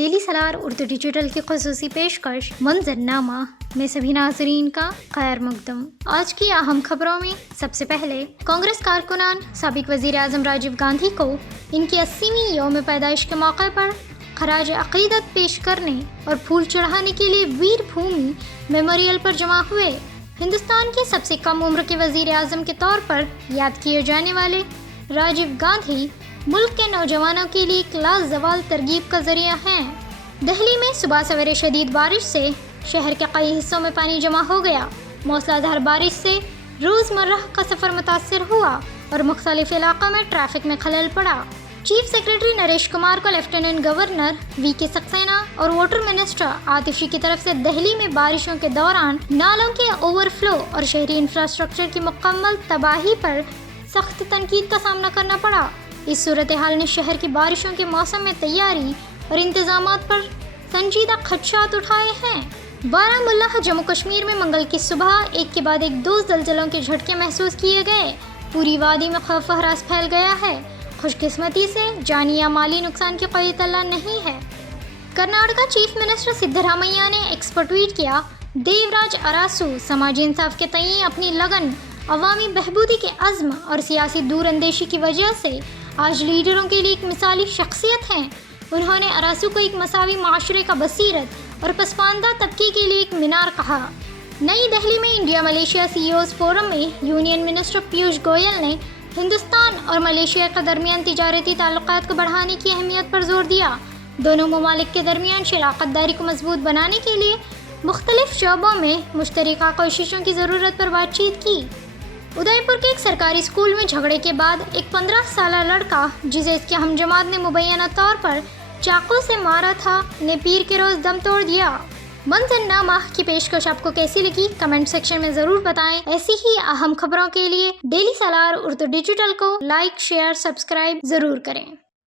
Daily سالار Urdu digital کی خصوصی پیشکش منظرنامہ میں سبھی ناظرین کا خیر مقدم۔ آج کی اہم خبروں میں سب سے پہلے کانگریس کارکنان سابق وزیر اعظم راجیو گاندھی کو ان کی 80ویں یوم پیدائش کے موقع پر خراج عقیدت پیش کرنے اور پھول چڑھانے کے لیے ویر بھومی میموریل پر جمع ہوئے۔ ہندوستان کے سب سے کم عمر کے وزیر اعظم کے طور پر یاد کیے جانے والے راجیو گاندھی ملک کے نوجوانوں کے لیے ایک لازوال ترغیب کا ذریعہ ہیں۔ دہلی میں صبح سویرے شدید بارش سے شہر کے کئی حصوں میں پانی جمع ہو گیا۔ موسلا دھار بارش سے روزمرہ کا سفر متاثر ہوا اور مختلف علاقوں میں ٹریفک میں خلل پڑا۔ چیف سیکرٹری نریش کمار کو لیفٹیننٹ گورنر وی کے سکسینہ اور واٹر منسٹر آتشی کی طرف سے دہلی میں بارشوں کے دوران نالوں کے اوور فلو اور شہری انفراسٹرکچر کی مکمل تباہی پر سخت تنقید کا سامنا کرنا پڑا۔ اس صورتحال نے شہر کی بارشوں کے موسم میں تیاری اور انتظامات پر سنجیدہ خدشات اٹھائے ہیں۔ بارہمولہ جموں کشمیر میں منگل کی صبح ایک کے بعد ایک 2 زلزلوں کے جھٹکے محسوس کیے گئے۔ پوری وادی میں خوف و ہراس پھیل گیا ہے۔ خوش قسمتی سے جانی یا مالی نقصان کی کوئی اطلاع نہیں ہے۔ کرناٹک چیف منسٹر سدھرامیا نے ایکس پر ٹویٹ کیا، دیوراج اراسو سماجی انصاف کے تئیں اپنی لگن، عوامی بہبودی کے عزم اور سیاسی دور اندیشی کی وجہ سے آج لیڈروں کے لیے ایک مثالی شخصیت ہیں۔ انہوں نے اراسو کو ایک مساوی معاشرے کا بصیرت اور پسماندہ طبقے کے لیے ایک مینار کہا۔ نئی دہلی میں India Malaysia CEOs forum میں یونین منسٹر پیوش گوئل نے ہندوستان اور ملیشیا کے درمیان تجارتی تعلقات کو بڑھانے کی اہمیت پر زور دیا۔ دونوں ممالک کے درمیان شراکت داری کو مضبوط بنانے کے لیے مختلف شعبوں میں مشترکہ کوششوں کی ضرورت پر بات چیت کی۔ ادے پور کے ایک سرکاری اسکول میں جھگڑے کے بعد ایک 15 سالہ لڑکا جسے اس کے ہم جماعت نے مبینہ طور پر چاقو سے مارا تھا نے پیر کے روز دم توڑ دیا۔ منظرنامہ کی پیشکش آپ کو کیسی لگی کمنٹ سیکشن میں ضرور بتائیں۔ ایسی ہی اہم خبروں کے لیے ڈیلی سالار اردو ڈیجیٹل کو لائک، شیئر، سبسکرائب ضرور کریں۔